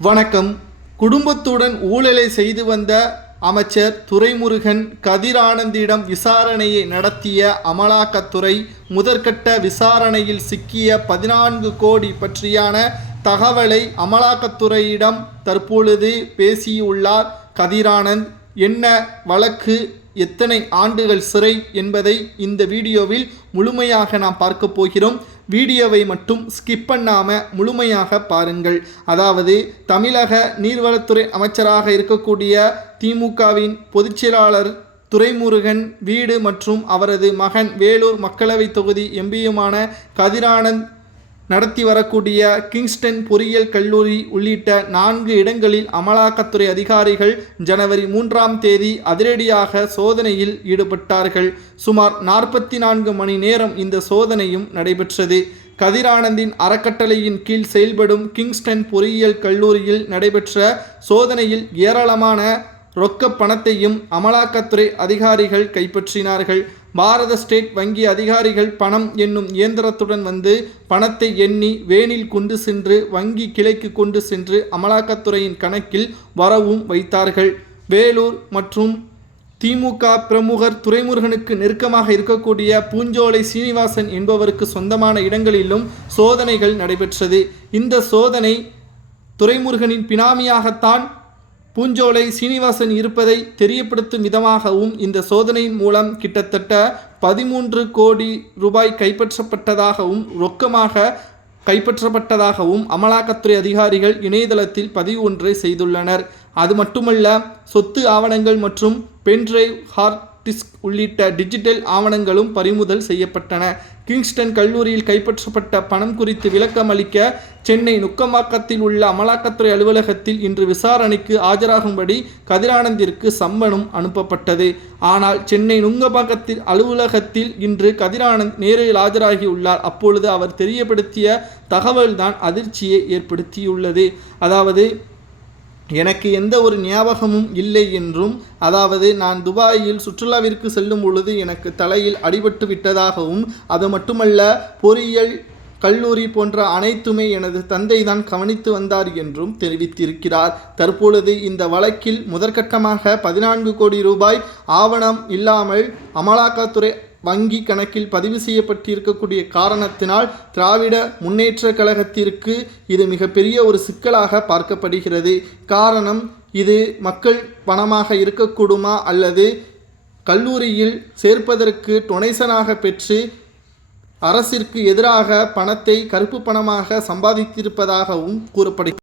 வணக்கம். குடும்பத்துடன் ஊழலை செய்து வந்த அமைச்சர் துரைமுருகன் கதிரானந்திடம் விசாரணையை நடத்திய அமலாக்கத்துறை முதற்கட்ட விசாரணையில் சிக்கிய 14 கோடி பற்றியான தகவலை அமலாக்கத்துறையிடம் தற்பொழுது பேசியுள்ளார் கதிரானந்த். என்ன வழக்கு, எத்தனை ஆண்டுகள் சிறை என்பதை இந்த வீடியோவில் முழுமையாக நாம் பார்க்க போகிறோம். வீடியோவை மட்டும் ஸ்கிப் பண்ணாமல் முழுமையாக பாருங்கள். அதாவது தமிழக நீர்வளத்துறை அமைச்சராக இருக்கக்கூடிய திமுகவின் பொதுச்செயலாளர் துரைமுருகன் வீடு மற்றும் அவரது மகன் வேலூர் மக்களவை தொகுதி எம்பியுமான கதிரானந்த் நடத்தி வரக்கூடிய கிங்ஸ்டன் பொறியியல் கல்லூரி உள்ளிட்ட 4 இடங்களில் அமலாக்கத்துறை அதிகாரிகள் ஜனவரி 3ஆம் தேதி அதிரடியாக சோதனையில் ஈடுபட்டார்கள். சுமார் 44 மணி நேரம் இந்த சோதனையும் நடைபெற்றது. கதிரானந்தின் அறக்கட்டளையின் கீழ் செயல்படும் கிங்ஸ்டன் பொறியியல் கல்லூரியில் நடைபெற்ற சோதனையில் ஏராளமான ரொக்க பணத்தையும் அமலாக்கத்துறை அதிகாரிகள் கைப்பற்றினார்கள். பாரத ஸ்டேட் வங்கி அதிகாரிகள் பணம் என்னும் இயந்திரத்துடன் வந்து பணத்தை எண்ணி வேனில் கொண்டு சென்று வங்கி கிளைக்கு கொண்டு சென்று அமலாக்கத்துறையின் கணக்கில் வரவும் வைத்தார்கள். வேலூர் மற்றும் திமுக பிரமுகர் துரைமுருகனுக்கு நெருக்கமாக இருக்கக்கூடிய பூஞ்சோலை சீனிவாசன் என்பவருக்கு சொந்தமான இடங்களிலும் சோதனைகள் நடைபெற்றது. இந்த சோதனை துரைமுருகனின் பினாமியாகத்தான் பூஞ்சோலை சீனிவாசன் இருப்பதை தெரியப்படுத்தும் விதமாகவும் இந்த சோதனையின் மூலம் கிட்டத்தட்ட 13 கோடி ரூபாய் கைப்பற்றப்பட்டதாகவும் ரொக்கமாக கைப்பற்றப்பட்டதாகவும் அமலாக்கத்துறை அதிகாரிகள் இணையதளத்தில் பதிவு ஒன்றை செய்துள்ளனர். அது மட்டுமல்ல, சொத்து ஆவணங்கள் மற்றும் பென்டிரைவ், ஹார்ட் டிஸ்க் உள்ளிட்ட டிஜிட்டல் ஆவணங்களும் பறிமுதல் செய்யப்பட்டன. கிங்ஸ்டன் கல்லூரியில் கைப்பற்றப்பட்ட பணம் குறித்து விளக்கம் அளிக்க சென்னை நுங்கம்பாக்கத்தில் உள்ள அமலாக்கத்துறை அலுவலகத்தில் இன்று விசாரணைக்கு ஆஜராகும்படி கதிரானந்திற்கு சம்மனும் அனுப்பப்பட்டது. ஆனால் சென்னை நுங்கம்பாக்கத்தில் அலுவலகத்தில் இன்று கதிரானந்த் நேரில் ஆஜராகியுள்ளார். அப்பொழுது அவர் தெரியப்படுத்திய தகவல்தான் அதிர்ச்சியை ஏற்படுத்தியுள்ளது. அதாவது, எனக்கு எந்த ஒரு ஞாபகமும் இல்லை என்றும், அதாவது நான் துபாயில் சுற்றுலாவிற்கு செல்லும் பொழுது எனக்கு தலையில் அடிபட்டு விட்டதாகவும், அது மட்டுமல்ல பொறியியல் கல்லூரி போன்ற அனைத்துமே எனது தந்தை தான் கவனித்து வந்தார் என்றும் தெரிவித்திருக்கிறார். தற்பொழுது இந்த வழக்கில் முதற்கட்டமாக 14 கோடி ரூபாய் ஆவணம் இல்லாமல் அமலாக்கத்துறை வங்கி கணக்கில் பதிவு செய்யப்பட்டிருக்கக்கூடிய காரணத்தினால் திராவிட முன்னேற்ற கழகத்திற்கு இது மிகப்பெரிய ஒரு சிக்கலாக பார்க்கப்படுகிறது. காரணம், இது மக்கள் பணமாக இருக்கக்கூடுமா அல்லது கல்லூரியில் சேர்ப்பதற்கு டொனேஷனாக பெற்று அரசிற்கு எதிராக பணத்தை கருப்பு பணமாக சம்பாதித்திருப்பதாகவும் கூறப்படுகிறது.